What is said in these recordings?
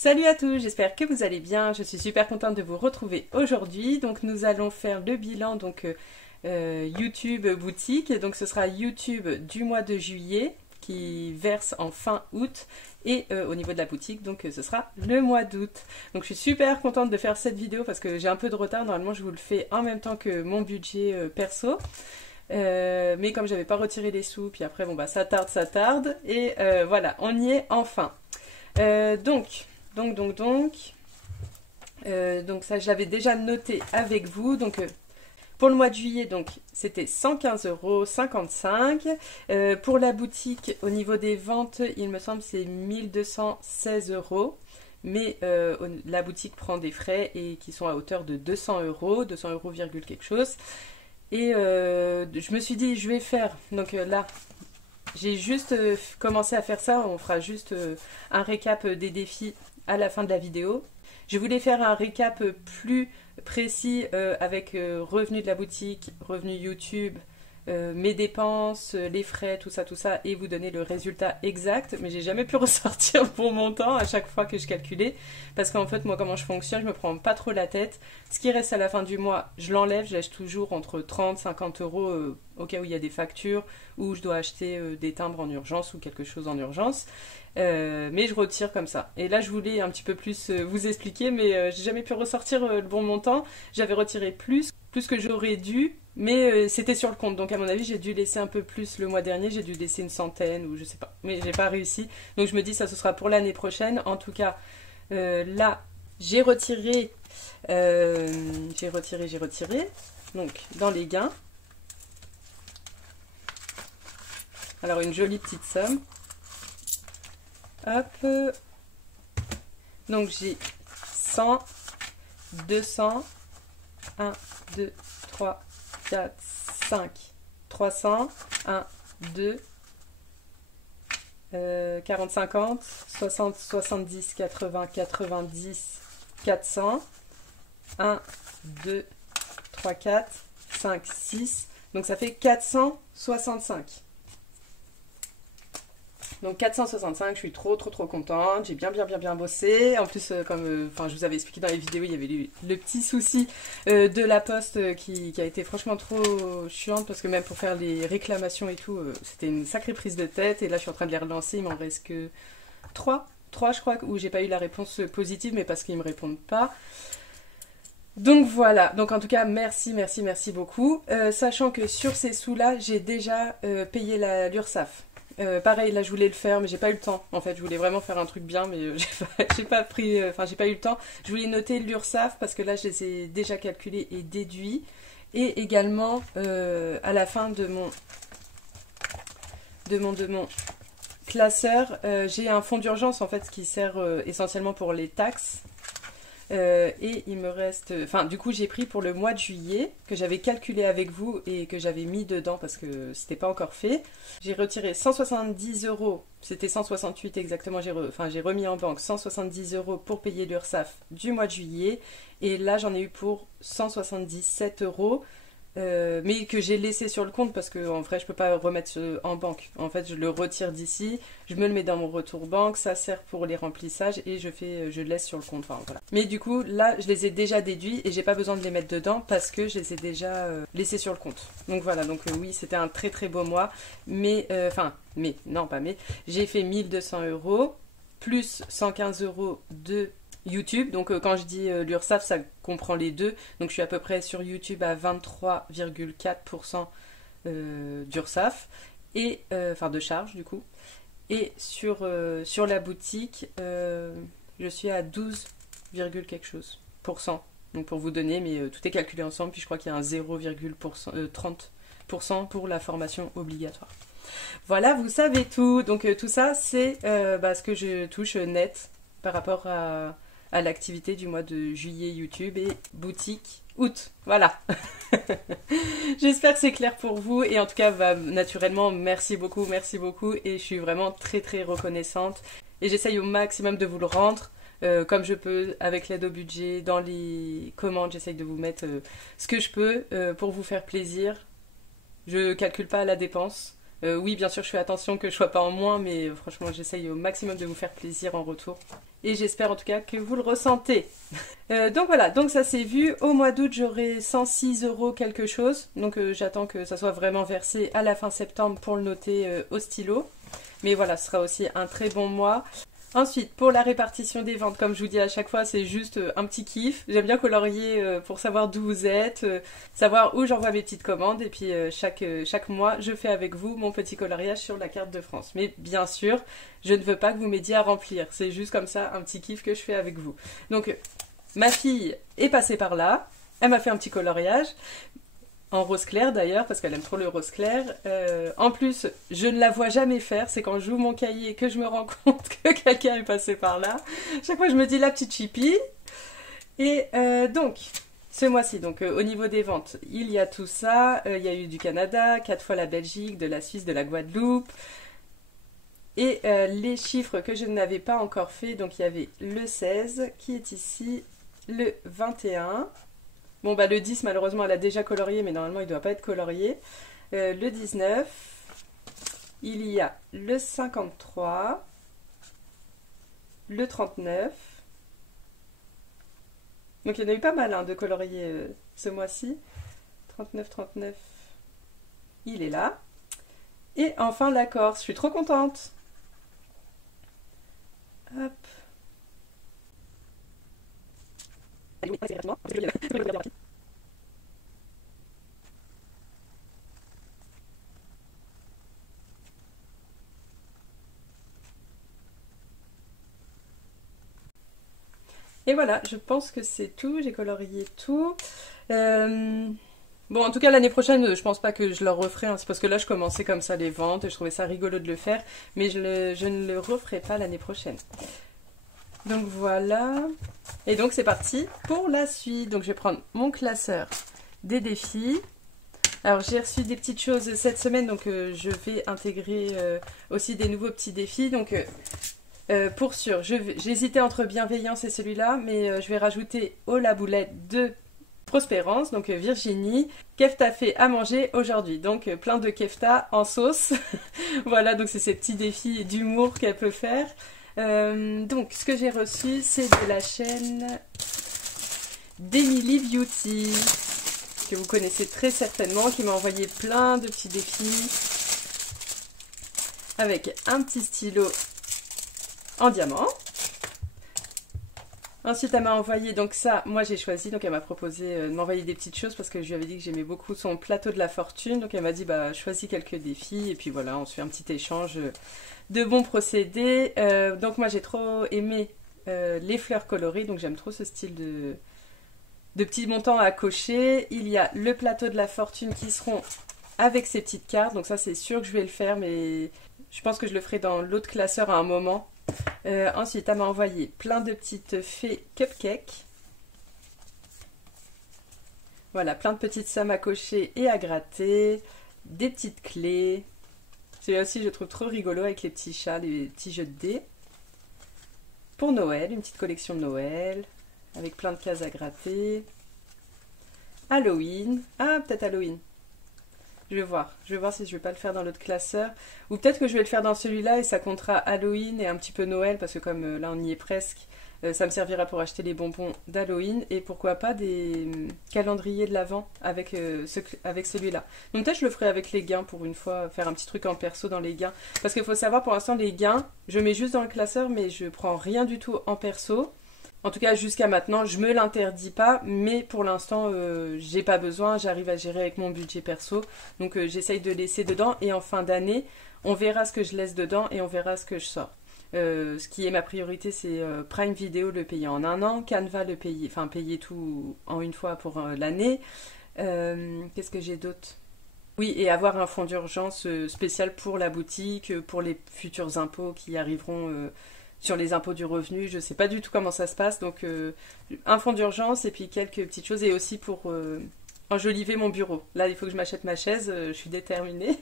Salut à tous, j'espère que vous allez bien. Je suis super contente de vous retrouver aujourd'hui. Donc nous allons faire le bilan YouTube boutique. Donc ce sera YouTube du mois de juillet qui verse en fin août et au niveau de la boutique donc ce sera le mois d'août. Donc je suis super contente de faire cette vidéo parce que j'ai un peu de retard. Normalement je vous le fais en même temps que mon budget perso. Mais comme j'avais pas retiré les sous, puis après bon bah ça tarde et voilà, on y est enfin. Donc ça je l'avais déjà noté avec vous. Pour le mois de juillet, donc c'était 115,55 €. Pour la boutique, au niveau des ventes, il me semble c'est 1216 €. Mais la boutique prend des frais et qui sont à hauteur de 200 €, 200 € virgule quelque chose. Et je me suis dit, je vais faire, là, j'ai juste commencé à faire ça, on fera juste un récap des défis à la fin de la vidéo. Je voulais faire un récap plus précis avec revenus de la boutique, revenus YouTube, mes dépenses, les frais, tout ça, et vous donner le résultat exact. Mais j'ai jamais pu ressortir le bon montant à chaque fois que je calculais. Parce qu'en fait, moi, comment je fonctionne, je me prends pas trop la tête. Ce qui reste à la fin du mois, je l'enlève, je lâche toujours entre 30 et 50 € au cas où il y a des factures, ou je dois acheter des timbres en urgence ou quelque chose en urgence. Mais je retire comme ça. Et là, je voulais un petit peu plus vous expliquer, mais j'ai jamais pu ressortir le bon montant. J'avais retiré plus que j'aurais dû, mais c'était sur le compte. Donc à mon avis, j'ai dû laisser un peu plus le mois dernier. J'ai dû laisser une centaine ou je sais pas. Mais j'ai pas réussi. Donc je me dis ça, ce sera pour l'année prochaine. En tout cas, là, j'ai retiré. J'ai retiré. Donc dans les gains. Alors une jolie petite somme. Hop. Donc j'ai 100, 200, 1, 2, 3, 4, 5, 300, 1, 2, 40, 50, 60, 70, 80, 90, 400, 1, 2, 3, 4, 5, 6. Donc ça fait 465. Donc 465, je suis trop contente, j'ai bien bossé. En plus, comme je vous avais expliqué dans les vidéos, il y avait le petit souci de la poste qui a été franchement trop chiante parce que même pour faire les réclamations et tout, c'était une sacrée prise de tête. Et là, je suis en train de les relancer, il m'en reste que 3 je crois, où j'ai pas eu la réponse positive, mais parce qu'ils me répondent pas. Donc voilà, donc en tout cas merci beaucoup. Sachant que sur ces sous-là, j'ai déjà payé l'URSSAF. Pareil, là je voulais le faire, mais j'ai pas eu le temps. En fait, je voulais vraiment faire un truc bien, mais j'ai pas eu le temps. Je voulais noter l'URSSAF parce que là je les ai déjà calculés et déduits. Et également à la fin de mon classeur, j'ai un fonds d'urgence en fait qui sert essentiellement pour les taxes. Et il me reste... du coup, j'ai pris pour le mois de juillet, que j'avais calculé avec vous et que j'avais mis dedans parce que c'était pas encore fait. J'ai retiré 170 €, c'était 168 exactement, j'ai remis en banque 170 € pour payer l'URSSAF du mois de juillet. Et là, j'en ai eu pour 177 €. Mais que j'ai laissé sur le compte parce que en vrai je peux pas remettre en banque. En fait je le retire d'ici, je me le mets dans mon retour banque, ça sert pour les remplissages et je laisse sur le compte. Enfin, voilà. Mais du coup là je les ai déjà déduits et j'ai pas besoin de les mettre dedans parce que je les ai déjà laissés sur le compte. Donc voilà, oui c'était un très beau mois, j'ai fait 1200 € plus 115 € de YouTube. Donc quand je dis l'URSSAF, ça comprend les deux. Donc je suis à peu près sur YouTube à 23,4% d'URSSAF et de charge du coup. Et sur la boutique, je suis à 12, quelque chose pour cent. Donc pour vous donner, mais tout est calculé ensemble. Puis je crois qu'il y a un 0,30% pour la formation obligatoire. Voilà, vous savez tout. Donc tout ça, c'est ce que je touche net par rapport à l'activité du mois de juillet YouTube et boutique août. Voilà. J'espère que c'est clair pour vous et en tout cas, naturellement, merci beaucoup et je suis vraiment très reconnaissante et j'essaye au maximum de vous le rendre comme je peux avec l'aide au budget, dans les commandes, j'essaye de vous mettre ce que je peux pour vous faire plaisir. Je calcule pas la dépense. Oui, bien sûr, je fais attention que je sois pas en moins, mais franchement, j'essaye au maximum de vous faire plaisir en retour. Et j'espère en tout cas que vous le ressentez. Donc voilà, donc ça c'est vu. Au mois d'août, j'aurai 106 € quelque chose. Donc j'attends que ça soit vraiment versé à la fin septembre pour le noter au stylo. Mais voilà, ce sera aussi un très bon mois. Ensuite, pour la répartition des ventes, comme je vous dis à chaque fois, c'est juste un petit kiff. J'aime bien colorier pour savoir d'où vous êtes, savoir où j'envoie mes petites commandes. Et puis chaque mois, je fais avec vous mon petit coloriage sur la carte de France. Mais bien sûr, je ne veux pas que vous m'aidiez à remplir. C'est juste comme ça, un petit kiff que je fais avec vous. Donc, ma fille est passée par là. Elle m'a fait un petit coloriage. En rose clair d'ailleurs, parce qu'elle aime trop le rose clair. En plus, je ne la vois jamais faire. C'est quand je j'ouvre mon cahier que je me rends compte que quelqu'un est passé par là. Chaque fois, je me dis la petite chipie. Et donc, ce mois-ci, donc au niveau des ventes, il y a tout ça. Il y a eu du Canada, 4 fois la Belgique, de la Suisse, de la Guadeloupe. Et les chiffres que je n'avais pas encore fait, donc il y avait le 16 qui est ici, le 21. Bon, bah le 10, malheureusement, elle a déjà colorié, mais normalement, il ne doit pas être colorié. Le 19, il y a le 53, le 39. Donc, il y en a eu pas mal hein, de colorier ce mois-ci. 39, 39, il est là. Et enfin, la Corse. Je suis trop contente. Hop. Et voilà, je pense que c'est tout, j'ai colorié tout. Bon, en tout cas, l'année prochaine, je pense pas que je le referai, hein, c'est parce que là, je commençais comme ça les ventes, et je trouvais ça rigolo de le faire, mais je ne le referai pas l'année prochaine. Donc voilà, et donc c'est parti pour la suite. Donc je vais prendre mon classeur des défis. Alors j'ai reçu des petites choses cette semaine, donc je vais intégrer aussi des nouveaux petits défis. Donc pour sûr, j'hésitais entre bienveillance et celui-là, mais je vais rajouter au la boulette de Prospérance, donc Virginie. Kefta fait à manger aujourd'hui, donc plein de kefta en sauce. Voilà, donc c'est ces petits défis d'humour qu'elle peut faire. Donc ce que j'ai reçu, c'est de la chaîne d'Emily Beauty, que vous connaissez très certainement, qui m'a envoyé plein de petits défis avec un petit stylo en diamant. Ensuite, elle m'a envoyé, donc ça, moi j'ai choisi, donc elle m'a proposé de m'envoyer des petites choses parce que je lui avais dit que j'aimais beaucoup son plateau de la fortune. Donc elle m'a dit, bah choisis quelques défis et puis voilà, on se fait un petit échange de bons procédés. Donc moi j'ai trop aimé les fleurs colorées, donc j'aime trop ce style de petits montants à cocher. Il y a le plateau de la fortune qui seront avec ces petites cartes, donc ça c'est sûr que je vais le faire, mais je pense que je le ferai dans l'autre classeur à un moment. Ensuite, elle m'a envoyé plein de petites fées cupcakes. Voilà, plein de petites sommes à cocher et à gratter. Des petites clés. Celui-là aussi, je le trouve trop rigolo avec les petits chats, les petits jeux de dés. Pour Noël, une petite collection de Noël. Avec plein de cases à gratter. Halloween. Ah, peut-être Halloween. Je vais voir si je vais pas le faire dans l'autre classeur. Ou peut-être que je vais le faire dans celui-là et ça comptera Halloween et un petit peu Noël, parce que comme là on y est presque, ça me servira pour acheter les bonbons d'Halloween. Et pourquoi pas des calendriers de l'Avent avec celui-là. Donc peut-être je le ferai avec les gains pour une fois, faire un petit truc en perso dans les gains. Parce qu'il faut savoir, pour l'instant les gains, je mets juste dans le classeur, mais je prends rien du tout en perso. En tout cas, jusqu'à maintenant, je me l'interdis pas, mais pour l'instant, j'ai pas besoin, j'arrive à gérer avec mon budget perso. Donc j'essaye de laisser dedans et en fin d'année, on verra ce que je laisse dedans et on verra ce que je sors. Ce qui est ma priorité, c'est Prime Video le payer en un an, Canva le payer, enfin payer tout en une fois pour l'année. Qu'est-ce que j'ai d'autre ? Oui, et avoir un fonds d'urgence spécial pour la boutique, pour les futurs impôts qui arriveront sur les impôts du revenu. Je ne sais pas du tout comment ça se passe, donc un fonds d'urgence et puis quelques petites choses, et aussi pour enjoliver mon bureau. Là, il faut que je m'achète ma chaise, je suis déterminée.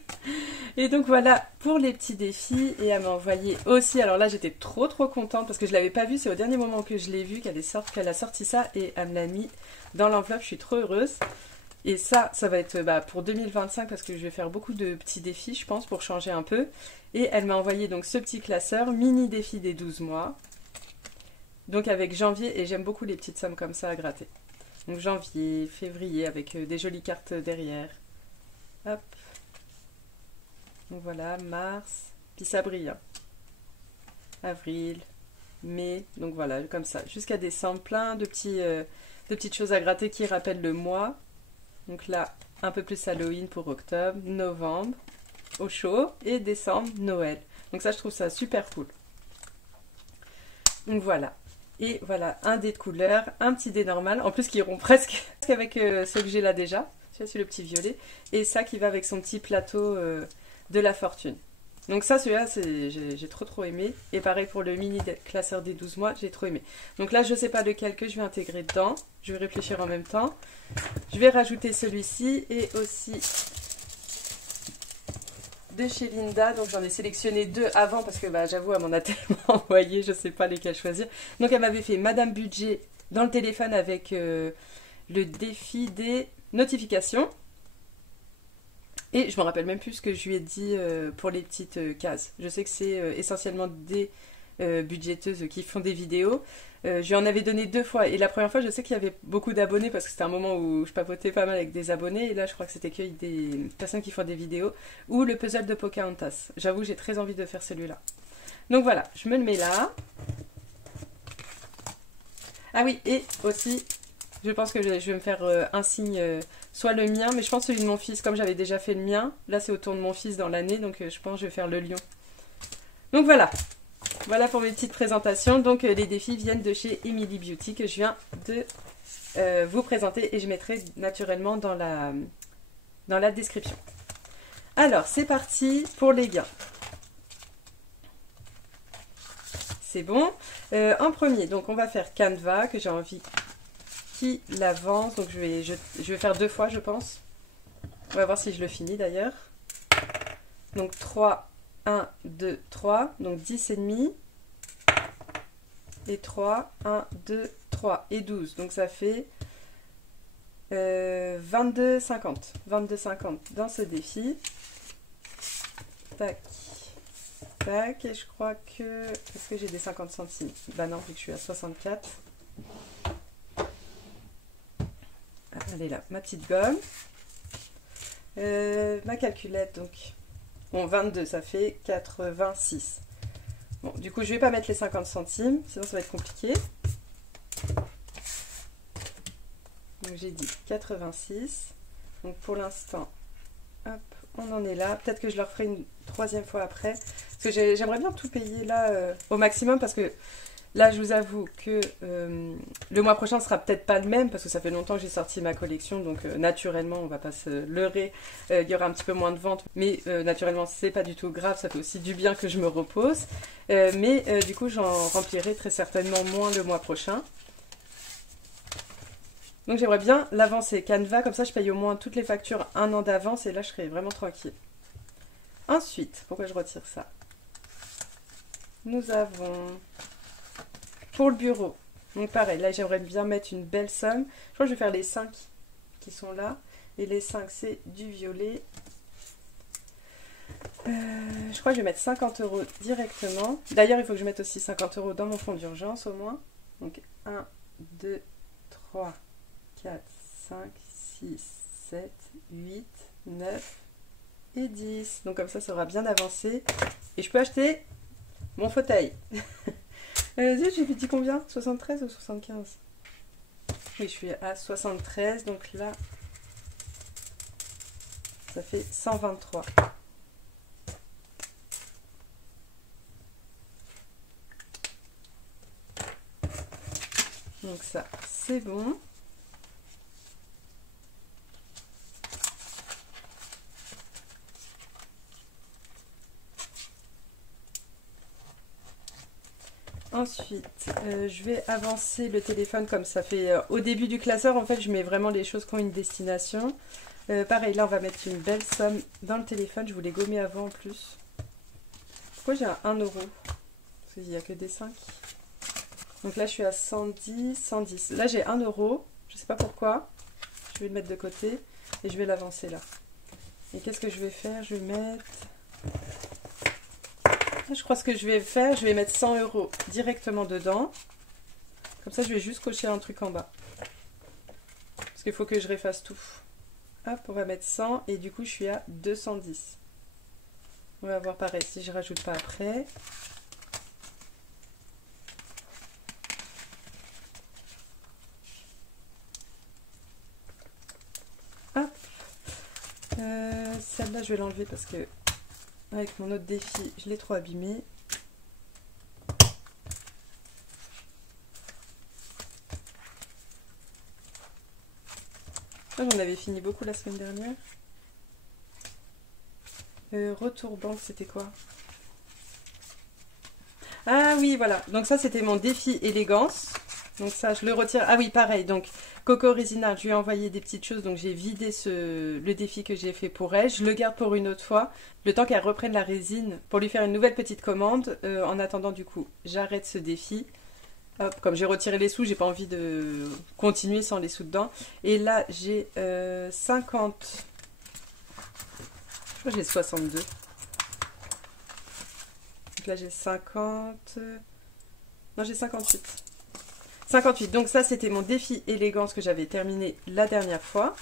Et donc voilà pour les petits défis. Et elle m'a envoyé aussi, alors là j'étais trop contente parce que je ne l'avais pas vu, c'est au dernier moment que je l'ai vu qu'elle a sorti ça et elle me l'a mis dans l'enveloppe, je suis trop heureuse. Et ça va être pour 2025 parce que je vais faire beaucoup de petits défis, je pense, pour changer un peu. Et elle m'a envoyé donc ce petit classeur, mini défi des 12 mois. Donc avec janvier, et j'aime beaucoup les petites sommes comme ça à gratter. Donc janvier, février, avec des jolies cartes derrière. Hop. Donc voilà, mars, puis ça brille. Hein. Avril, mai, donc voilà, comme ça. Jusqu'à décembre, plein de petites choses à gratter qui rappellent le mois. Donc là, un peu plus Halloween pour octobre, novembre, au chaud, et décembre, Noël. Donc ça, je trouve ça super cool. Donc voilà. Et voilà, un dé de couleur, un petit dé normal, en plus qui iront presque avec ceux que j'ai là déjà. C'est le petit violet. Et ça qui va avec son petit plateau de la fortune. Donc ça, celui-là, j'ai trop aimé. Et pareil pour le mini classeur des 12 mois, j'ai trop aimé. Donc là, je ne sais pas lequel que je vais intégrer dedans. Je vais réfléchir en même temps. Je vais rajouter celui-ci et aussi de chez Linda. Donc j'en ai sélectionné 2 avant parce que j'avoue, elle m'en a tellement envoyé, je ne sais pas lesquels choisir. Donc elle m'avait fait Madame Budget dans le téléphone avec le défi des notifications. Et je me rappelle même plus ce que je lui ai dit pour les petites cases. Je sais que c'est essentiellement des budgéteuses qui font des vidéos. Je lui en avais donné 2 fois. Et la première fois, je sais qu'il y avait beaucoup d'abonnés parce que c'était un moment où je papotais pas mal avec des abonnés. Et là, je crois que c'était que des personnes qui font des vidéos. Ou le puzzle de Pocahontas. J'avoue, j'ai très envie de faire celui-là. Donc voilà, je me le mets là. Ah oui, et aussi, je pense que je vais me faire un signe, soit le mien, mais je pense celui de mon fils, comme j'avais déjà fait le mien. Là, c'est au tour de mon fils dans l'année, donc je pense que je vais faire le lion. Donc voilà. Voilà pour mes petites présentations. Donc les défis viennent de chez Emily Beauty que je viens de vous présenter et je mettrai naturellement dans la description. Alors, c'est parti pour les gains. C'est bon. En premier, donc on va faire Canva, que j'ai envie qu'il avance. Donc je vais faire 2 fois, je pense. On va voir si je le finis d'ailleurs. Donc 3, 1, 2, 3. Donc 10 et demi. Et 3, 1, 2, 3 et 12. Donc ça fait 22,50. 22,50 dans ce défi. Tac. Tac. Et je crois que... Est-ce que j'ai des 50 centimes? Bah non, vu que je suis à 64. Ah, elle est là. Ma petite gomme. Ma calculette, donc... Bon, 22, ça fait 86. Bon, du coup, je vais pas mettre les 50 centimes, sinon ça va être compliqué. Donc j'ai dit 86. Donc pour l'instant, hop, on en est là. Peut-être que je leur ferai une 3e fois après. Parce que j'aimerais bien tout payer là au maximum. Parce que là, je vous avoue que le mois prochain sera peut-être pas le même. Parce que ça fait longtemps que j'ai sorti ma collection. Donc naturellement, on va pas se leurrer. Il y aura un petit peu moins de ventes. Mais naturellement, c'est pas du tout grave. Ça fait aussi du bien que je me repose. Mais du coup, j'en remplirai très certainement moins le mois prochain. Donc j'aimerais bien l'avancer Canva, comme ça je paye au moins toutes les factures 1 an d'avance et là je serai vraiment tranquille. Ensuite, pourquoi je retire ça? Nous avons pour le bureau, donc pareil, là j'aimerais bien mettre une belle somme. Je crois que je vais faire les 5 qui sont là et les 5 c'est du violet. Je crois que je vais mettre 50 € directement. D'ailleurs il faut que je mette aussi 50 € dans mon fonds d'urgence au moins. Donc 1, 2, 3, 4, 5, 6, 7, 8, 9 et 10. Donc comme ça aura bien avancé. Et je peux acheter mon fauteuil. J'ai dit combien? 73 ou 75? Oui, je suis à 73. Donc là, ça fait 123. Donc ça, c'est bon. Ensuite, je vais avancer le téléphone comme ça fait au début du classeur. En fait, je mets vraiment les choses qui ont une destination. Pareil, là, on va mettre une belle somme dans le téléphone. Je voulais gommer avant en plus. Pourquoi j'ai un 1 €? Parce qu'il n'y a que des 5. Donc là, je suis à 110, 110. Là, j'ai 1 €. Je ne sais pas pourquoi. Je vais le mettre de côté. et je vais l'avancer là. Et qu'est-ce que je vais faire? Je vais mettre... Je crois ce que je vais faire, je vais mettre 100 € directement dedans. Comme ça, je vais juste cocher un truc en bas. Parce qu'il faut que je réfasse tout. Hop, on va mettre 100 et du coup, je suis à 210. On va voir pareil si je rajoute pas après. Hop. Celle-là, je vais l'enlever parce que avec mon autre défi, je l'ai trop abîmée. J'en avais fini beaucoup la semaine dernière. Retour banque, c'était quoi? Ah oui, voilà. Donc ça, c'était mon défi élégance. Donc ça, je le retire. Ah oui, pareil. Donc, Coco Résina, je lui ai envoyé des petites choses. Donc, j'ai vidé le défi que j'ai fait pour elle. Je le garde pour une autre fois. Le temps qu'elle reprenne la résine pour lui faire une nouvelle petite commande. En attendant, du coup, j'arrête ce défi. Hop, comme j'ai retiré les sous, j'ai pas envie de continuer sans les sous dedans. Et là, j'ai 50... Je crois que j'ai 62. Donc là, j'ai 50... Non, j'ai 58. 58. Donc ça, c'était mon défi élégance que j'avais terminé la dernière fois.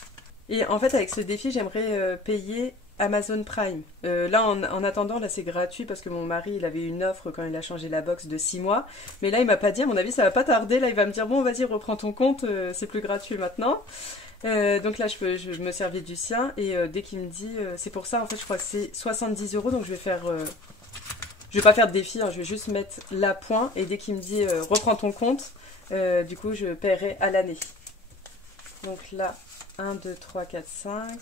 Et en fait, avec ce défi, j'aimerais payer Amazon Prime. Là, en attendant, là, c'est gratuit parce que mon mari, il avait une offre quand il a changé la box de 6 mois. Mais là, il m'a pas dit, à mon avis, ça va pas tarder. Là, il va me dire, bon, vas-y, reprends ton compte, c'est plus gratuit maintenant. Donc là, je me servis du sien. Et dès qu'il me dit, c'est pour ça, en fait, je crois que c'est 70 €. Donc je vais faire... je vais pas faire de défi, hein, je vais juste mettre la point. Et dès qu'il me dit, reprends ton compte, du coup, je paierai à l'année. Donc là, 1, 2, 3, 4, 5...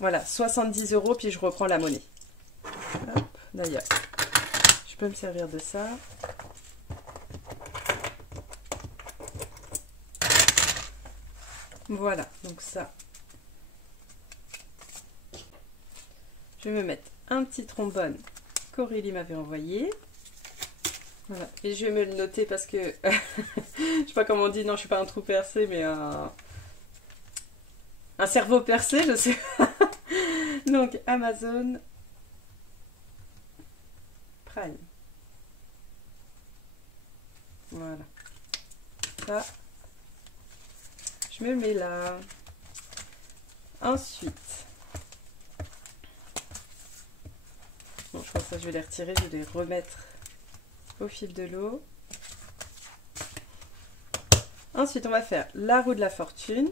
Voilà, 70 €, puis je reprends la monnaie. D'ailleurs, je peux me servir de ça. Voilà, donc ça. Je vais me mettre un petit trombone qu'Aurélie m'avait envoyé. Voilà, et je vais me le noter parce que, je sais pas comment on dit, non, je suis pas un trou percé, mais un cerveau percé, je sais. Donc, Amazon Prime. Voilà. Ça, je me le mets là. Ensuite, bon, je pense que ça, je vais les retirer, je vais les remettre au fil de l'eau. Ensuite, on va faire la roue de la fortune.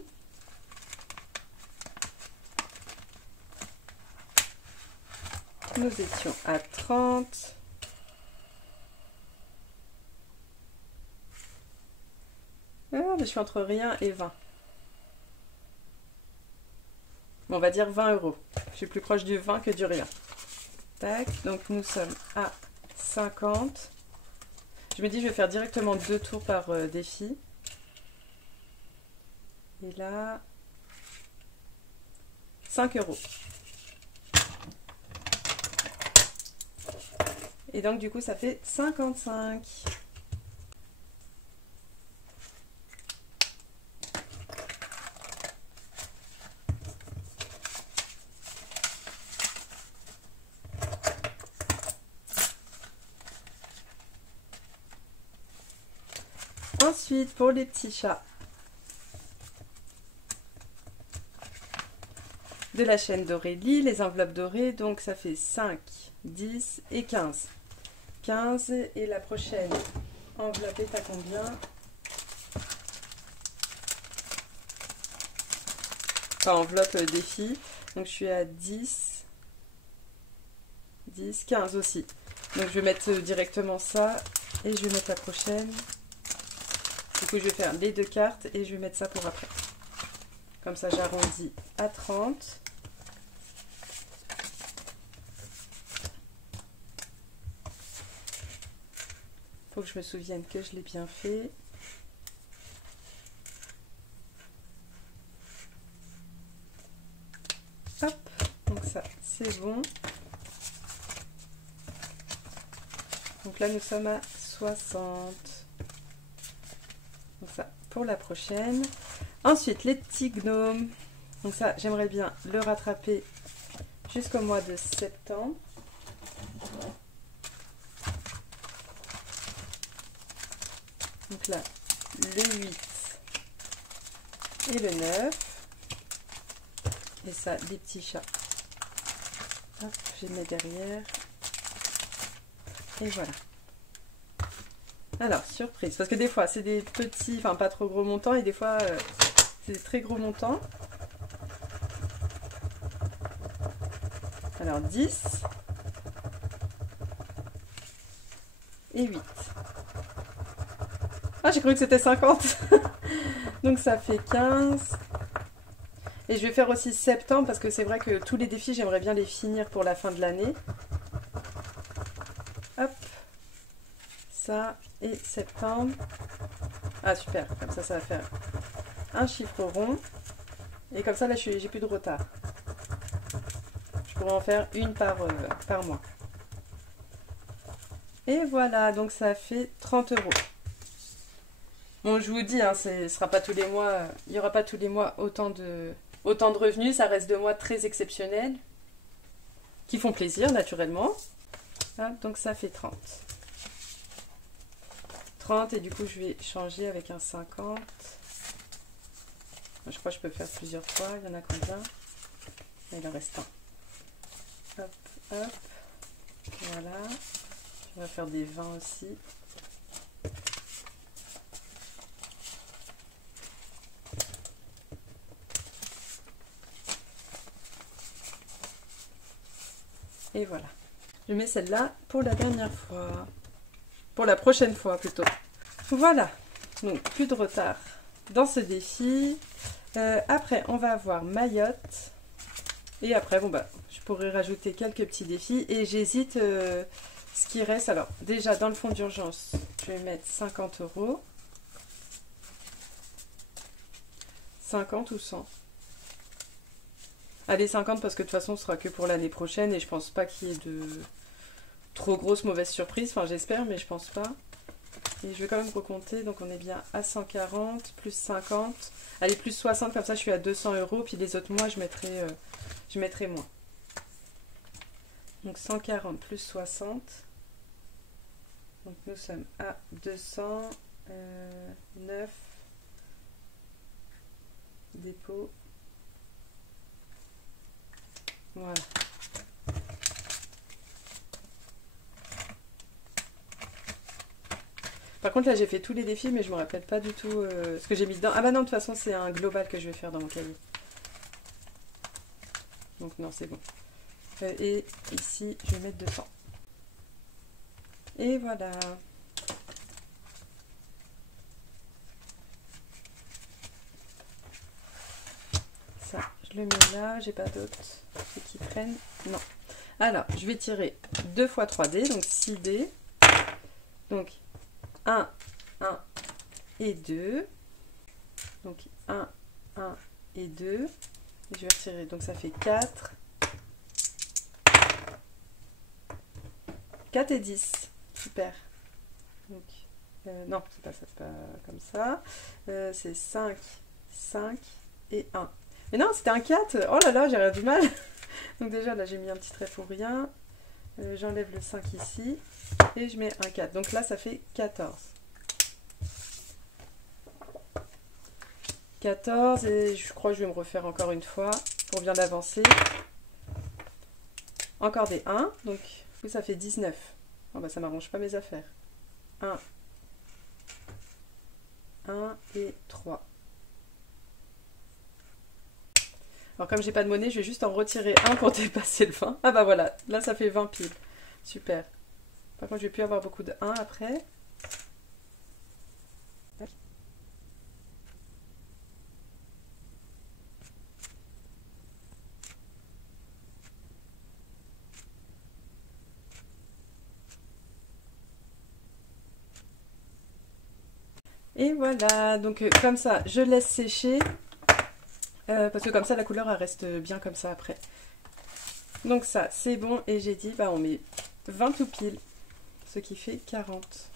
Nous étions à 30. Ah, mais je suis entre rien et 20. Bon, on va dire 20 €. Je suis plus proche du 20 que du rien. Tac, donc nous sommes à 50. Je me dis, je vais faire directement 2 tours par défi. Et là, 5 €. Et donc, du coup, ça fait 55. Ensuite, pour les petits chats de la chaîne d'Aurélie, les enveloppes dorées, donc ça fait 5, 10 et 15. 15 et la prochaine enveloppe est à combien? Enfin, enveloppe défi. Donc je suis à 10, 10, 15 aussi. Donc je vais mettre directement ça et je vais mettre la prochaine. Du coup je vais faire les 2 cartes et je vais mettre ça pour après. Comme ça j'arrondis à 30. Faut que je me souvienne que je l'ai bien fait. Hop, donc ça c'est bon. Donc là nous sommes à 60. Donc ça pour la prochaine. Ensuite, les petits gnomes. Donc ça, j'aimerais bien le rattraper jusqu'au mois de septembre. Donc là, le 8 et le 9. Et ça, des petits chats. Hop, je les mets derrière. Et voilà. Alors, surprise, parce que des fois, c'est des petits, enfin pas trop gros montants, et des fois, c'est des très gros montants. Alors, 10 et 8. Ah, j'ai cru que c'était 50. Donc, ça fait 15. Et je vais faire aussi septembre, parce que c'est vrai que tous les défis, j'aimerais bien les finir pour la fin de l'année. Hop. Ça, et septembre. Ah, super, comme ça va faire un chiffre rond. Et comme ça, là, j'ai plus de retard. Je pourrais en faire une par mois. Et voilà, donc ça fait 30 €. Bon, je vous dis, hein, ce sera pas tous les mois, il n'y aura pas tous les mois autant de revenus. Ça reste 2 mois très exceptionnels, qui font plaisir, naturellement. Ah, donc ça fait 30. 30, et du coup, je vais changer avec un 50. Je crois que je peux faire plusieurs fois. Il y en a combien? Il en reste un. Hop, hop. Voilà. On va faire des 20 aussi. Et voilà. Je mets celle-là pour la dernière fois. Pour la prochaine fois plutôt. Voilà. Donc plus de retard dans ce défi. Après, on va avoir Mayotte. Et après, bon bah, je pourrais rajouter quelques petits défis. Et j'hésite ce qui reste. Alors, déjà, dans le fonds d'urgence, je vais mettre 50 €. 50 ou 100. Allez, 50 parce que de toute façon, ce sera que pour l'année prochaine. Et je pense pas qu'il y ait de trop grosses mauvaises surprises. Enfin, j'espère, mais je pense pas. Et je vais quand même recompter. Donc, on est bien à 140 plus 50. Allez, plus 60, comme ça, je suis à 200 €. Puis les autres mois, je mettrai moins. Donc, 140 plus 60. Donc, nous sommes à 209. Dépôt. Voilà. Par contre, là, j'ai fait tous les défis, mais je me rappelle pas du tout ce que j'ai mis dedans. Ah bah non, de toute façon, c'est un global que je vais faire dans mon cahier. Donc non, c'est bon. Et ici, je vais mettre 200. Et voilà. Ça, je le mets là. J'ai pas d'autres qui prennent. Non. Alors, je vais tirer 2 fois 3D, donc 6 dés. Donc, 1, 1 et 2. Donc, 1, 1 et 2. Et je vais retirer, donc ça fait 4. 4 et 10. Super. Donc, non, c'est pas ça, c'est pas comme ça. C'est 5, 5 et 1. Mais non, c'était un 4. Oh là là, j'ai rien du mal. Donc déjà, là, j'ai mis un petit trait pour rien. J'enlève le 5 ici. Et je mets un 4. Donc là, ça fait 14. 14. Et je crois que je vais me refaire encore une fois pour bien avancer. Encore des 1. Donc, ça fait 19. Oh bah, ça m'arrange pas mes affaires. 1. 1 et 3. Alors comme j'ai pas de monnaie, je vais juste en retirer un pour dépasser le 20. Ah bah voilà, là ça fait 20 piles. Super. Par contre, je vais plus avoir beaucoup de 1 après. Et voilà, donc comme ça, je laisse sécher. Parce que comme ça, la couleur, elle reste bien comme ça après. Donc ça, c'est bon. Et j'ai dit, bah on met 20 tout pile. Ce qui fait 40.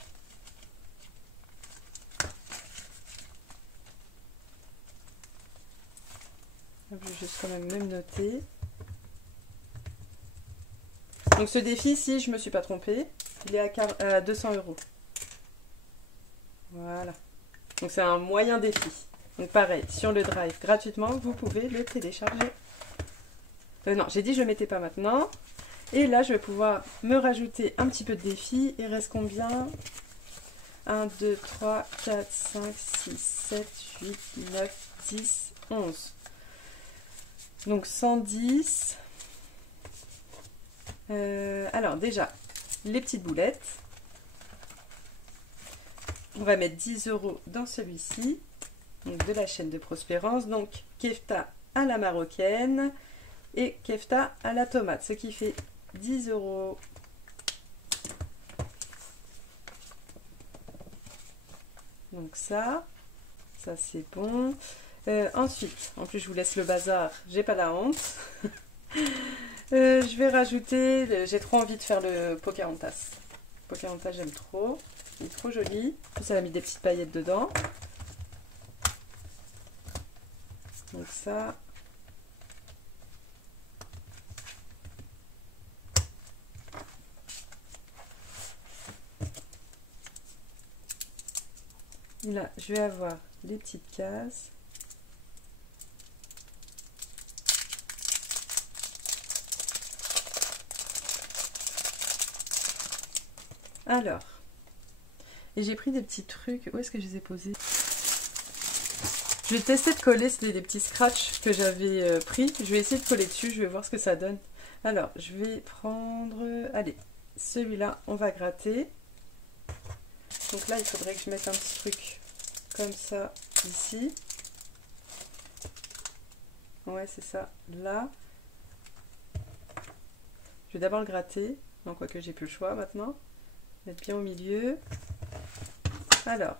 juste quand même noter. Donc ce défi, si je me suis pas trompée, il est à 200 €. Voilà. Donc c'est un moyen défi. Donc pareil, sur le Drive, gratuitement, vous pouvez le télécharger. Non, j'ai dit je ne le mettais pas maintenant. Et là, je vais pouvoir me rajouter un petit peu de défi. Il reste combien? 1, 2, 3, 4, 5, 6, 7, 8, 9, 10, 11. Donc 110. Alors déjà, les petites boulettes. On va mettre 10 € dans celui-ci. Donc de la chaîne de Prospérance. Donc kefta à la marocaine et kefta à la tomate. Ce qui fait 10 €. Donc ça c'est bon. Ensuite, en plus je vous laisse le bazar, j'ai pas la honte. Je vais rajouter, j'ai trop envie de faire le Pocahontas. Pocahontas j'aime trop, il est trop joli. En plus elle a mis des petites paillettes dedans. Donc ça. Et là, je vais avoir les petites cases. Alors, et j'ai pris des petits trucs. Où est-ce que je les ai posés? Je vais tester de coller, c'était des petits scratchs que j'avais pris. Je vais essayer de coller dessus, je vais voir ce que ça donne. Alors, je vais prendre... Allez, celui-là, on va gratter. Donc là, il faudrait que je mette un petit truc comme ça, ici. Ouais, c'est ça, là. Je vais d'abord le gratter. Donc, quoique j'ai plus le choix maintenant. Mettre bien au milieu. Alors.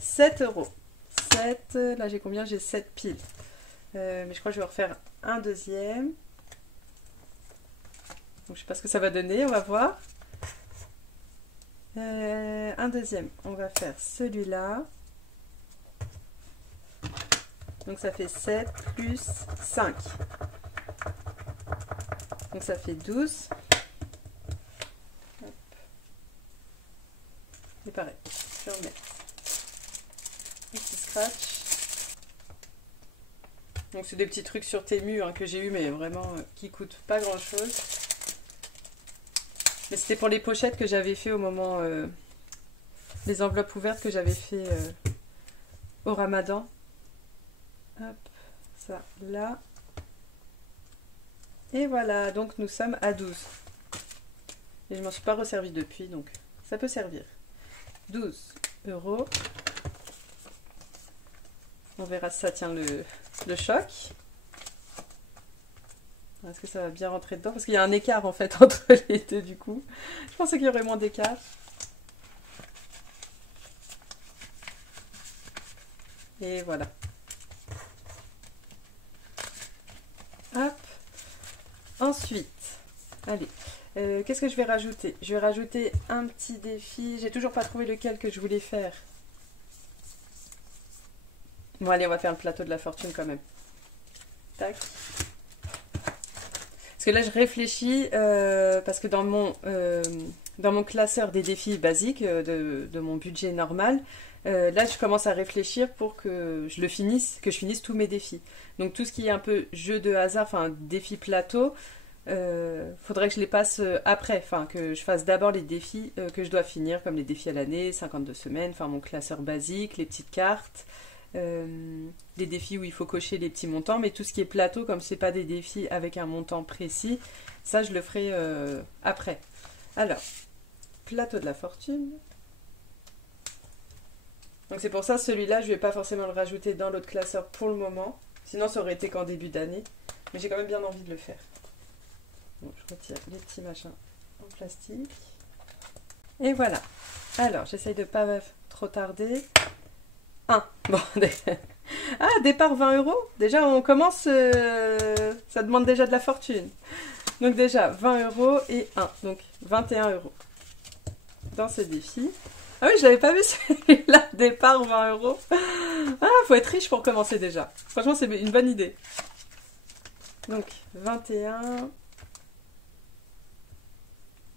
7 €. 7, là j'ai combien? J'ai 7 piles. Mais je crois que je vais refaire un deuxième. Donc je sais pas ce que ça va donner, on va voir. Un deuxième, on va faire celui-là. Donc ça fait 7 plus 5. Donc ça fait 12. Hop. Et pareil, je vais remettre un petit scratch. Donc c'est des petits trucs sur Temu hein, que j'ai eu mais vraiment qui coûtent pas grand chose. Mais c'était pour les pochettes que j'avais fait au moment les enveloppes ouvertes que j'avais fait au Ramadan. Hop, ça là. Et voilà, donc nous sommes à 12. Et je m'en suis pas resservi depuis, donc ça peut servir. 12 €. On verra si ça tient le choc. Est-ce que ça va bien rentrer dedans? Parce qu'il y a un écart en fait entre les deux du coup. Je pensais qu'il y aurait moins d'écart. Et voilà. Hop. Ensuite, allez, qu'est-ce que je vais rajouter? Je vais rajouter un petit défi. J'ai toujours pas trouvé lequel que je voulais faire. Bon allez, on va faire le plateau de la fortune quand même. Tac. Parce que là je réfléchis, parce que dans mon classeur des défis basiques de mon budget normal, là je commence à réfléchir pour que je finisse tous mes défis. Donc tout ce qui est un peu jeu de hasard, enfin défi plateau, faudrait que je les passe après, enfin que je fasse d'abord les défis que je dois finir, comme les défis à l'année, 52 semaines, enfin mon classeur basique, les petites cartes. Les défis où il faut cocher les petits montants, mais tout ce qui est plateau, comme c'est pas des défis avec un montant précis, ça je le ferai après. Alors, plateau de la fortune. Donc c'est pour ça celui-là je vais pas forcément le rajouter dans l'autre classeur pour le moment, sinon ça aurait été qu'en début d'année, mais j'ai quand même bien envie de le faire. Bon, je retire les petits machins en plastique. Et voilà. Alors j'essaye de pas trop tarder. 1. Bon, ah, départ 20 €. Déjà, on commence, ça demande déjà de la fortune. Donc déjà, 20 € et 1. Donc 21 € dans ce défi. Ah oui, je l'avais pas vu celui-là, départ 20 euros. Ah, faut être riche pour commencer déjà. Franchement, c'est une bonne idée. Donc, 21.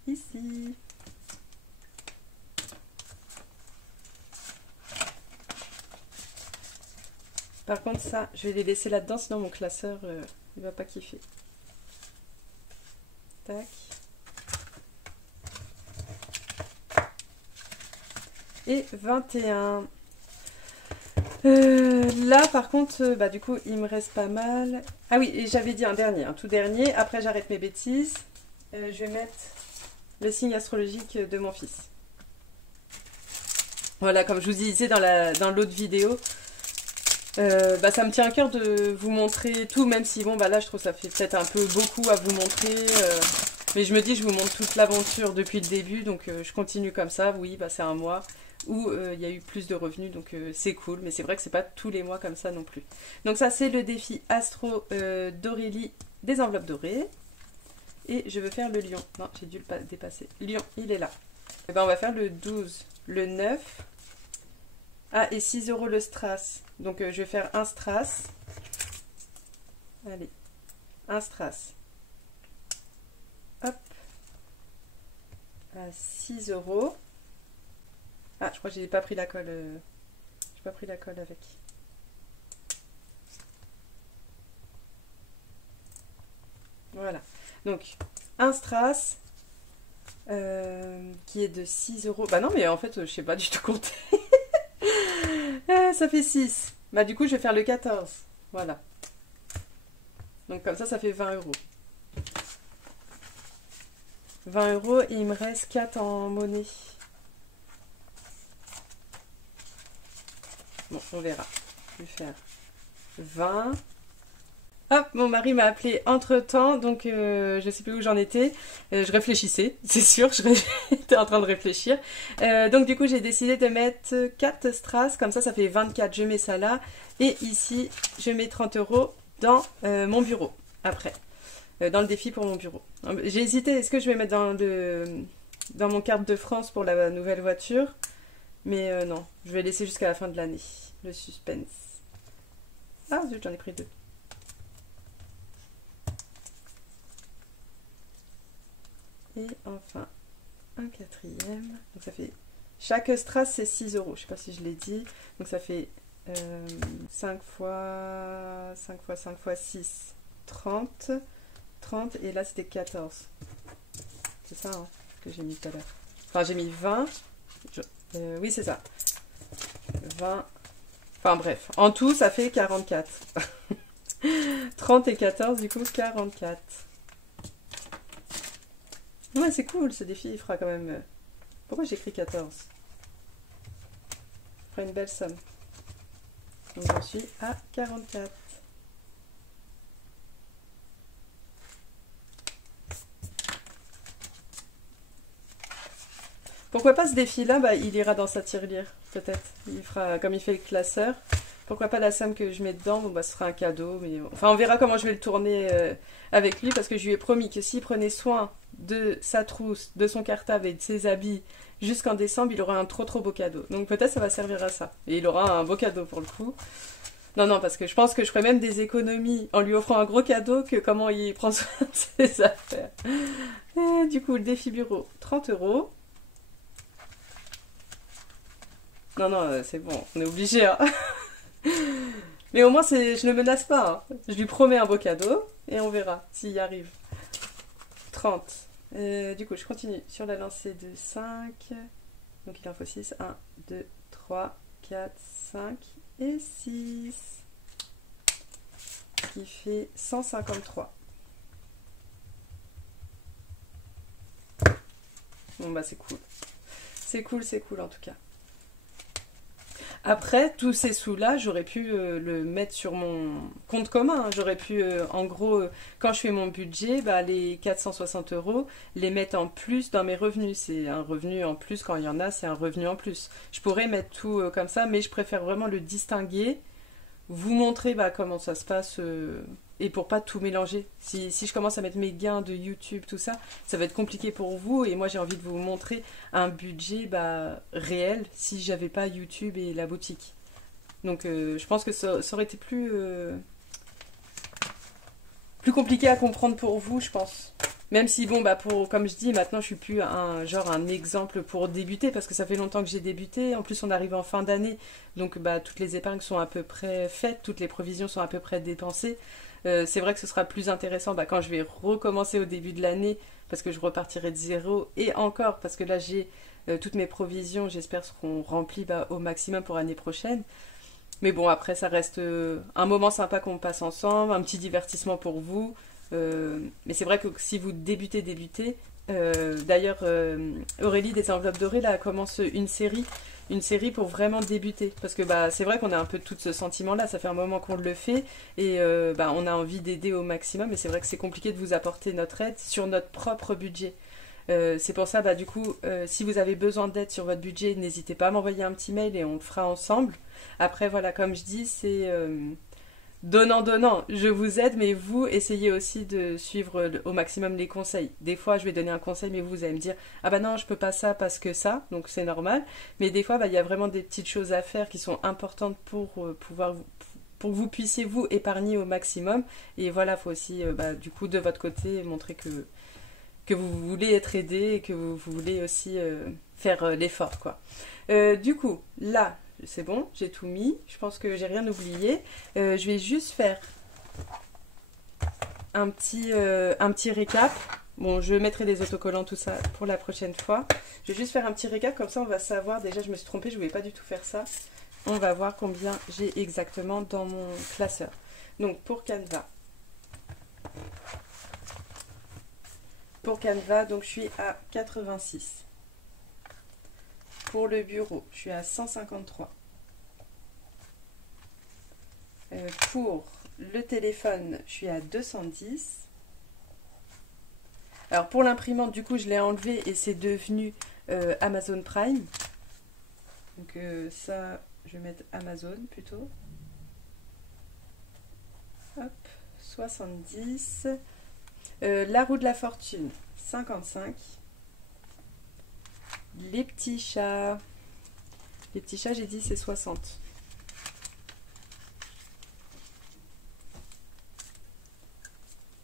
Ici. Par contre, ça, je vais les laisser là-dedans, sinon mon classeur, il va pas kiffer. Tac. Et 21. Là, par contre, bah, du coup, il me reste pas mal. Ah oui, et j'avais dit un dernier, un tout dernier. Après, j'arrête mes bêtises. Je vais mettre le signe astrologique de mon fils. Voilà, comme je vous disais dans l'autre vidéo, bah, ça me tient à cœur de vous montrer tout, même si, bon, bah là, je trouve que ça fait peut-être un peu beaucoup à vous montrer. Mais je me dis, je vous montre toute l'aventure depuis le début, donc je continue comme ça. Oui, bah, c'est un mois où il y a eu plus de revenus, donc c'est cool. Mais c'est vrai que c'est pas tous les mois comme ça non plus. Donc ça, c'est le défi Astro d'Aurélie des enveloppes dorées. Et je veux faire le lion. Non, j'ai dû le dépasser. Lion, il est là. Et ben, on va faire le 12, le 9. Ah, et 6 euros le strass. Donc je vais faire un strass. Allez, un strass. Hop. À 6 euros. Ah, je crois que j'ai pas pris la colle. J'ai pas pris la colle avec. Voilà. Donc, un strass qui est de 6 euros. Bah non, mais en fait, je sais pas du tout compter. Ça fait 6. Bah du coup, je vais faire le 14. Voilà. Donc comme ça fait 20 euros. 20 euros et il me reste 4 en monnaie. Bon, on verra. Je vais faire 20. Hop, mon mari m'a appelé entre-temps, donc je sais plus où j'en étais. Je réfléchissais, c'est sûr, j'étais en train de réfléchir. Donc du coup, j'ai décidé de mettre 4 strass, comme ça fait 24, je mets ça là. Et ici, je mets 30 euros dans mon bureau, après. Dans le défi pour mon bureau. J'ai hésité, est-ce que je vais mettre dans mon carte de France pour la nouvelle voiture? Mais non, je vais laisser jusqu'à la fin de l'année, le suspense. Ah zut, j'en ai pris 2. Et enfin, un quatrième. Donc ça fait... Chaque strass, c'est 6 euros. Je sais pas si je l'ai dit. Donc ça fait 5 fois 6, 30. 30. Et là, c'était 14. C'est ça hein, que j'ai mis tout à l'heure. Enfin, j'ai mis 20. Oui, c'est ça. 20. Enfin bref. En tout, ça fait 44. 30 et 14, du coup, 44. Ouais, c'est cool, ce défi, il fera quand même... Pourquoi j'écris 14? Il fera une belle somme. Donc j'en suis à 44. Pourquoi pas ce défi-là, bah, il ira dans sa tirelire, peut-être. Il fera, comme il fait le classeur, pourquoi pas la somme que je mets dedans, bon, bah, ce sera un cadeau. Mais... Enfin, on verra comment je vais le tourner avec lui, parce que je lui ai promis que s'il prenait soin de sa trousse, de son cartable et de ses habits jusqu'en décembre, il aura un trop beau cadeau. Donc peut-être ça va servir à ça. Et il aura un beau cadeau pour le coup. Non, parce que je pense que je ferai même des économies en lui offrant un gros cadeau que comment il prend soin de ses affaires. Et du coup, le défi bureau, 30 euros. Non, c'est bon, on est obligé. Hein. Mais au moins, je ne menace pas. Hein. Je lui promets un beau cadeau et on verra s'il y arrive. 30. Du coup, je continue sur la lancée de 5. Donc, il en faut 6. 1, 2, 3, 4, 5 et 6. Ce qui fait 153. Bon, bah, c'est cool. C'est cool en tout cas. Après, tous ces sous-là, j'aurais pu le mettre sur mon compte commun. Hein. J'aurais pu, en gros, quand je fais mon budget, bah, les 460 euros, les mettre en plus dans mes revenus. C'est un revenu en plus, quand il y en a, c'est un revenu en plus. Je pourrais mettre tout comme ça, mais je préfère vraiment le distinguer, vous montrer bah, comment ça se passe et pour pas tout mélanger. Si je commence à mettre mes gains de YouTube, tout ça, ça va être compliqué pour vous. Et moi, j'ai envie de vous montrer un budget réel si j'avais pas YouTube et la boutique. Donc, je pense que ça aurait été plus compliqué à comprendre pour vous, je pense. Même si, bon, comme je dis, maintenant, je suis plus un exemple pour débuter, parce que ça fait longtemps que j'ai débuté. En plus, on arrive en fin d'année, donc toutes les épargnes sont à peu près faites, toutes les provisions sont à peu près dépensées. C'est vrai que ce sera plus intéressant quand je vais recommencer au début de l'année, parce que je repartirai de zéro, et encore, parce que là, j'ai toutes mes provisions, j'espère, seront remplies au maximum pour l'année prochaine. Mais bon, après, ça reste un moment sympa qu'on passe ensemble, un petit divertissement pour vous. Mais c'est vrai que si vous débutez, d'ailleurs, Aurélie des Enveloppes Dorées là commence une série pour vraiment débuter, parce que c'est vrai qu'on a un peu tout ce sentiment-là, ça fait un moment qu'on le fait, et on a envie d'aider au maximum, et c'est vrai que c'est compliqué de vous apporter notre aide sur notre propre budget. C'est pour ça, du coup, si vous avez besoin d'aide sur votre budget, n'hésitez pas à m'envoyer un petit mail et on le fera ensemble. Après, voilà, comme je dis, c'est donnant. Je vous aide, mais vous, essayez aussi de suivre au maximum les conseils. Des fois, je vais donner un conseil, mais vous allez me dire « Ah non, je peux pas ça parce que ça », donc c'est normal. Mais des fois, il y a vraiment des petites choses à faire qui sont importantes pour pour que vous puissiez vous épargner au maximum. Et voilà, il faut aussi, du coup, de votre côté, montrer que vous voulez être aidé et que vous voulez aussi faire l'effort, quoi. Du coup, là, c'est bon, j'ai tout mis. Je pense que j'ai rien oublié. Je vais juste faire un petit récap. Bon, je mettrai des autocollants, tout ça, pour la prochaine fois. Je vais juste faire un petit récap, comme ça on va savoir. Déjà, je me suis trompée, je ne voulais pas du tout faire ça. On va voir combien j'ai exactement dans mon classeur. Donc, pour Canva. Donc je suis à 86. Pour le bureau, je suis à 153. Pour le téléphone, je suis à 210. Alors pour l'imprimante, du coup, je l'ai enlevé et c'est devenu Amazon Prime. Donc ça, je vais mettre Amazon plutôt. Hop, 70. La roue de la fortune, 55. Les petits chats, j'ai dit c'est 60.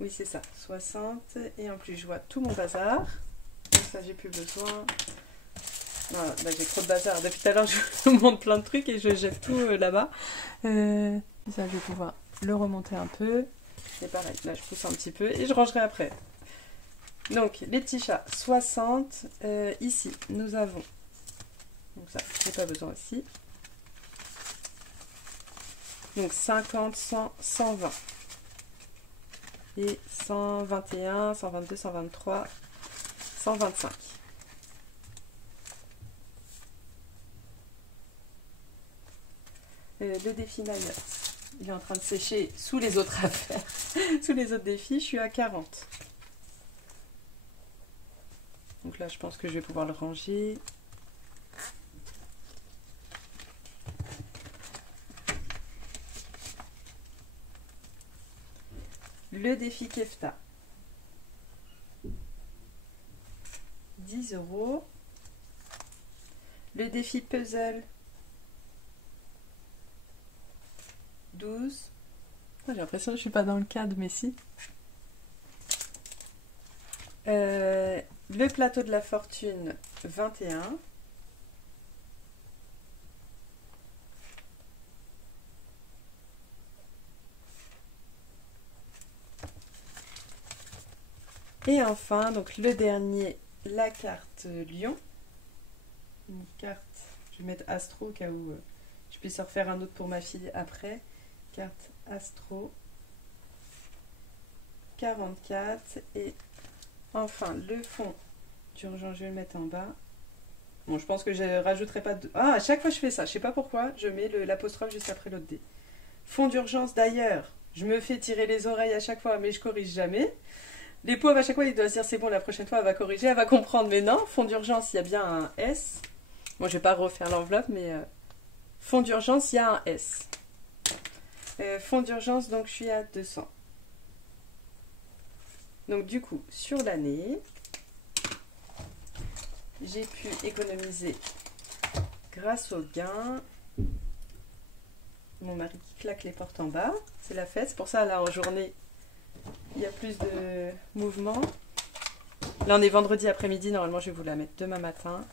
Oui, c'est ça, 60. Et en plus, je vois tout mon bazar. Donc ça, j'ai plus besoin. Voilà, j'ai trop de bazar. Depuis tout à l'heure, je vous montre plein de trucs et je jette tout là-bas. Ça, je vais pouvoir le remonter un peu. Et pareil, là, je pousse un petit peu et je rangerai après. Donc, les petits chats, 60. Ici, nous avons... Donc ça, j'ai pas besoin aussi. Donc, 50, 100, 120. Et 121, 122, 123, 125. Le défi My Notes, il est en train de sécher sous les autres affaires. Sous les autres défis, je suis à 40. Donc là, je pense que je vais pouvoir le ranger. Le défi Kefta, 10 €. Le défi Puzzle, 12. J'ai l'impression que je ne suis pas dans le cadre, mais si. Le plateau de la fortune, 21. Et enfin, donc le dernier, la carte Lion. Une carte, je vais mettre Astro au cas où je puisse en refaire un autre pour ma fille après. Carte Astro, 44. Et enfin, le fond d'urgence, je vais le mettre en bas. Bon, je pense que je ne rajouterai pas de... Ah, à chaque fois je fais ça, je ne sais pas pourquoi, je mets l'apostrophe juste après l'autre D. Fond d'urgence d'ailleurs, je me fais tirer les oreilles à chaque fois, mais je corrige jamais. Les pauvres, à chaque fois, ils doivent se dire c'est bon, la prochaine fois, elle va corriger, elle va comprendre. Mais non, fond d'urgence, il y a bien un S. Moi, je ne vais pas refaire l'enveloppe, mais fond d'urgence, il y a un S. Fond d'urgence, donc je suis à 200. Donc du coup, sur l'année, j'ai pu économiser grâce au gain. Mon mari qui claque les portes en bas, c'est la fête. C'est pour ça, là, en journée, il y a plus de mouvement. Là, on est vendredi après-midi. Normalement, je vais vous la mettre demain matin.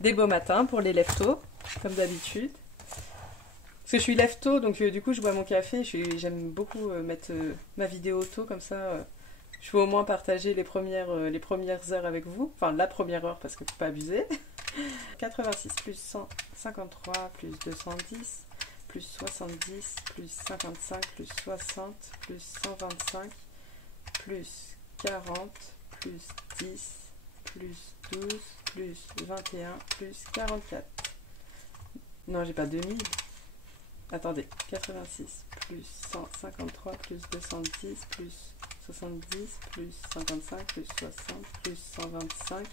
Des beaux matins pour les lève-tôt, comme d'habitude. Parce que je suis lève-tôt, donc du coup, je bois mon café. J'aime beaucoup mettre ma vidéo tôt, comme ça. Je peux au moins partager les premières heures avec vous. Enfin, la première heure, parce qu'il ne faut pas abuser. 86 plus 153 plus 210 plus 70 plus 55 plus 60 plus 125 plus 40 plus 10 plus 12 plus 21 plus 44. Non, j'ai pas 2000. Attendez, 86 plus 153 plus 210 plus 70 plus 55 plus 60 plus 125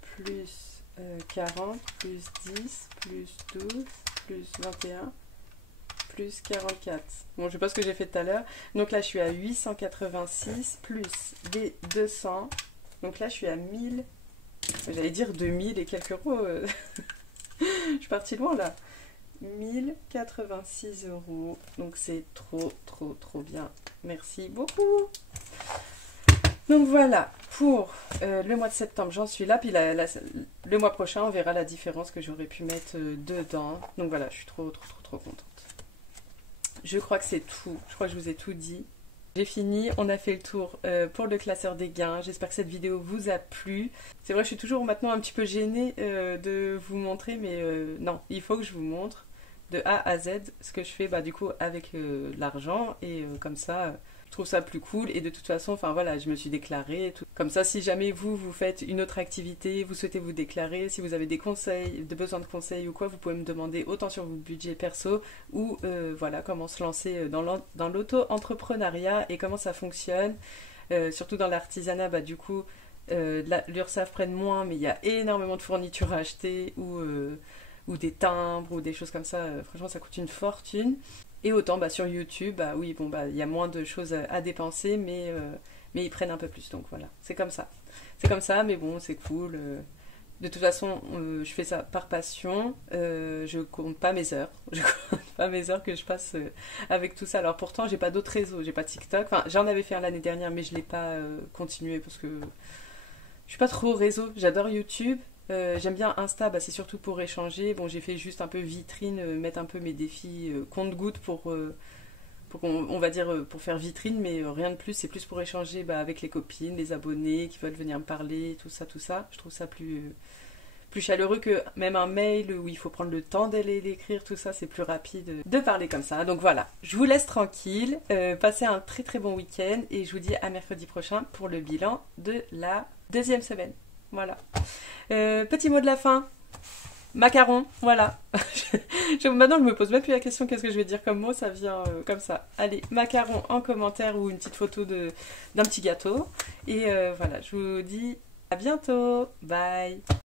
plus 40 plus 10 plus 12 plus 21 plus 44. Bon, je sais pas ce que j'ai fait tout à l'heure. Donc là, je suis à 886 plus des 200. Donc là, je suis à 1000. J'allais dire 2000 et quelques euros. Je suis partie loin là. 1086 euros. Donc c'est trop bien. Merci beaucoup. Donc voilà, pour le mois de septembre, j'en suis là. Puis le mois prochain, on verra la différence que j'aurais pu mettre dedans. Donc voilà, je suis trop contente. Je crois que c'est tout. Je crois que je vous ai tout dit. J'ai fini, on a fait le tour pour le classeur des gains. J'espère que cette vidéo vous a plu. C'est vrai, je suis toujours maintenant un petit peu gênée de vous montrer, mais non, il faut que je vous montre de A à Z ce que je fais du coup avec l'argent. Et comme ça... Je trouve ça plus cool et de toute façon, enfin voilà, je me suis déclarée et tout. Comme ça, si jamais vous faites une autre activité, vous souhaitez vous déclarer, si vous avez des conseils, des besoins de conseils ou quoi, vous pouvez me demander autant sur votre budget perso ou voilà, comment se lancer dans l'auto-entrepreneuriat et comment ça fonctionne. Surtout dans l'artisanat, du coup, l'URSSAF prenne moins, mais il y a énormément de fournitures à acheter ou des timbres ou des choses comme ça. Franchement, ça coûte une fortune. Et autant sur YouTube, oui, bon, il y a moins de choses à dépenser, mais ils prennent un peu plus. Donc voilà, c'est comme ça. C'est comme ça, mais bon, c'est cool. De toute façon, je fais ça par passion. Je compte pas mes heures. Je compte pas mes heures que je passe avec tout ça. Alors pourtant, j'ai pas d'autres réseaux. J'ai pas TikTok. Enfin, j'en avais fait un l'année dernière, mais je l'ai pas continué parce que je suis pas trop réseau. J'adore YouTube. J'aime bien Insta, c'est surtout pour échanger. Bon, j'ai fait juste un peu vitrine, mettre un peu mes défis compte-gouttes pour on va dire pour faire vitrine, mais rien de plus. C'est plus pour échanger avec les copines, les abonnés qui veulent venir me parler, tout ça. Je trouve ça plus chaleureux que même un mail où il faut prendre le temps d'aller l'écrire, tout ça. C'est plus rapide de parler comme ça. Donc voilà, je vous laisse tranquille. Passez un très bon week-end et je vous dis à mercredi prochain pour le bilan de la deuxième semaine. Voilà. Petit mot de la fin. Macaron, voilà. Maintenant, je me pose même plus la question qu'est-ce que je vais dire comme mot, ça vient comme ça. Allez, macaron en commentaire ou une petite photo d'un petit gâteau. Et voilà, je vous dis à bientôt. Bye.